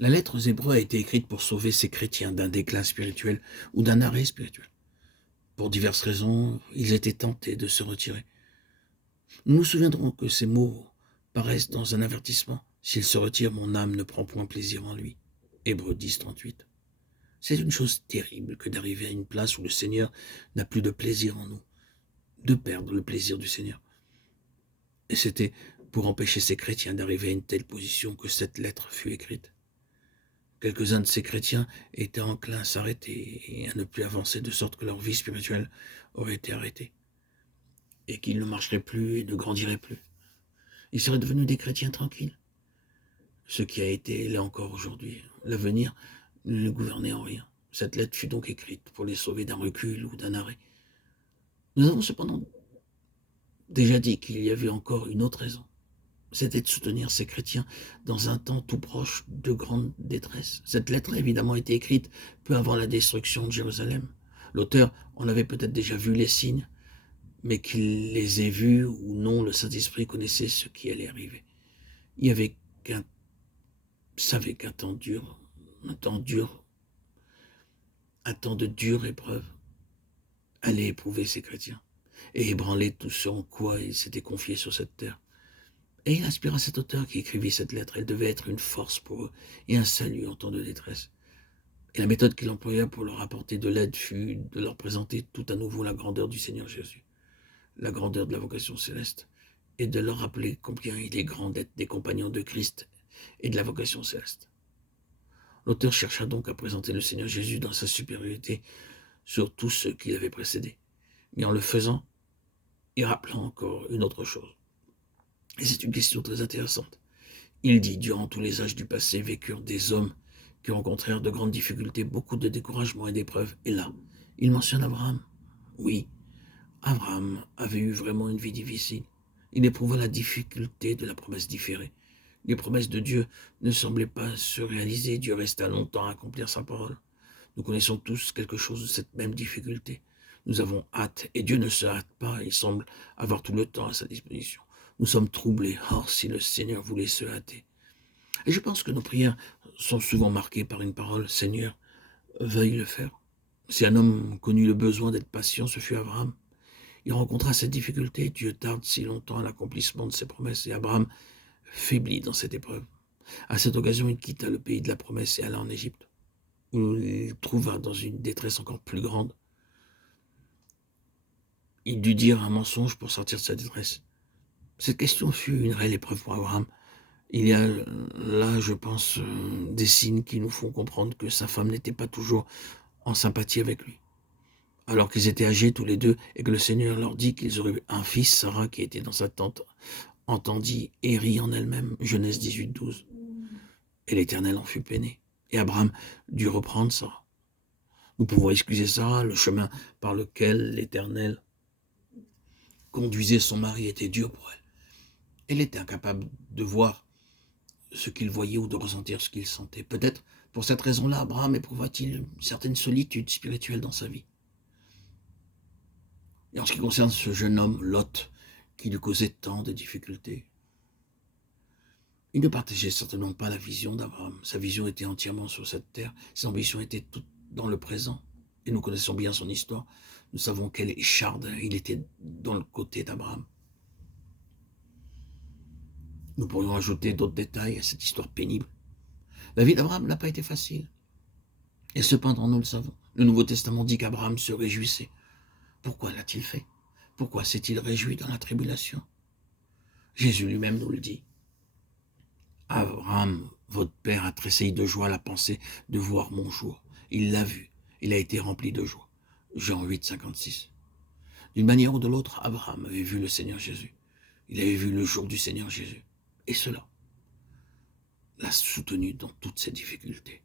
La lettre aux Hébreux a été écrite pour sauver ces chrétiens d'un déclin spirituel ou d'un arrêt spirituel. Pour diverses raisons, ils étaient tentés de se retirer. Nous nous souviendrons que ces mots paraissent dans un avertissement. S'il se retire, mon âme ne prend point plaisir en lui. Hébreux 10, 38. C'est une chose terrible que d'arriver à une place où le Seigneur n'a plus de plaisir en nous, de perdre le plaisir du Seigneur. Et c'était pour empêcher ces chrétiens d'arriver à une telle position que cette lettre fut écrite. Quelques-uns de ces chrétiens étaient enclins à s'arrêter et à ne plus avancer, de sorte que leur vie spirituelle aurait été arrêtée, et qu'ils ne marcheraient plus et ne grandiraient plus. Ils seraient devenus des chrétiens tranquilles. Ce qui a été l'est encore aujourd'hui. L'avenir ne les gouvernait en rien. Cette lettre fut donc écrite pour les sauver d'un recul ou d'un arrêt. Nous avons cependant déjà dit qu'il y avait encore une autre raison. C'était de soutenir ces chrétiens dans un temps tout proche de grande détresse. Cette lettre a évidemment été écrite peu avant la destruction de Jérusalem. L'auteur en avait peut-être déjà vu les signes, mais qu'il les ait vus ou non, le Saint-Esprit connaissait ce qui allait arriver. Il y avait savait qu'un temps de dure épreuve allait éprouver ces chrétiens et ébranler tout ce en quoi ils s'étaient confiés sur cette terre. Et il inspira cet auteur qui écrivit cette lettre. Elle devait être une force pour eux et un salut en temps de détresse. Et la méthode qu'il employa pour leur apporter de l'aide fut de leur présenter tout à nouveau la grandeur du Seigneur Jésus, la grandeur de la vocation céleste, et de leur rappeler combien il est grand d'être des compagnons de Christ et de la vocation céleste. L'auteur chercha donc à présenter le Seigneur Jésus dans sa supériorité sur tous ceux qui l'avaient précédé, mais en le faisant, il rappela encore une autre chose. Et c'est une question très intéressante. Il dit, durant tous les âges du passé vécurent des hommes qui rencontrèrent de grandes difficultés, beaucoup de découragement et d'épreuves. Et là, il mentionne Abraham. Oui, Abraham avait eu vraiment une vie difficile. Il éprouva la difficulté de la promesse différée. Les promesses de Dieu ne semblaient pas se réaliser. Dieu resta longtemps à accomplir sa parole. Nous connaissons tous quelque chose de cette même difficulté. Nous avons hâte, et Dieu ne se hâte pas, il semble avoir tout le temps à sa disposition. Nous sommes troublés, or si le Seigneur voulait se hâter. Et je pense que nos prières sont souvent marquées par une parole, Seigneur, veuille le faire. Si un homme connut le besoin d'être patient, ce fut Abraham. Il rencontra cette difficulté, Dieu tarde si longtemps à l'accomplissement de ses promesses, et Abraham faiblit dans cette épreuve. À cette occasion, il quitta le pays de la promesse et alla en Égypte, où il trouva dans une détresse encore plus grande. Il dut dire un mensonge pour sortir de sa détresse. Cette question fut une réelle épreuve pour Abraham. Il y a là, je pense, des signes qui nous font comprendre que sa femme n'était pas toujours en sympathie avec lui. Alors qu'ils étaient âgés tous les deux et que le Seigneur leur dit qu'ils auraient un fils, Sarah, qui était dans sa tente, entendit et rit en elle-même. Genèse 18, 12. Et l'Éternel en fut peiné. Et Abraham dut reprendre Sarah. Nous pouvons excuser Sarah, le chemin par lequel l'Éternel conduisait son mari était dur pour elle. Elle était incapable de voir ce qu'il voyait ou de ressentir ce qu'il sentait. Peut-être pour cette raison-là, Abraham éprouva-t-il une certaine solitude spirituelle dans sa vie. Et en ce qui concerne ce jeune homme, Lot, qui lui causait tant de difficultés, il ne partageait certainement pas la vision d'Abraham. Sa vision était entièrement sur cette terre. Ses ambitions étaient toutes dans le présent. Et nous connaissons bien son histoire. Nous savons quel écharde il était dans le côté d'Abraham. Nous pourrions ajouter d'autres détails à cette histoire pénible. La vie d'Abraham n'a pas été facile. Et cependant, nous le savons. Le Nouveau Testament dit qu'Abraham se réjouissait. Pourquoi l'a-t-il fait? Pourquoi s'est-il réjoui dans la tribulation? Jésus lui-même nous le dit. Abraham, votre père, a tressailli de joie à la pensée de voir mon jour. Il l'a vu. Il a été rempli de joie. Jean 8, 56. D'une manière ou de l'autre, Abraham avait vu le Seigneur Jésus. Il avait vu le jour du Seigneur Jésus. Et cela l'a soutenu dans toutes ses difficultés.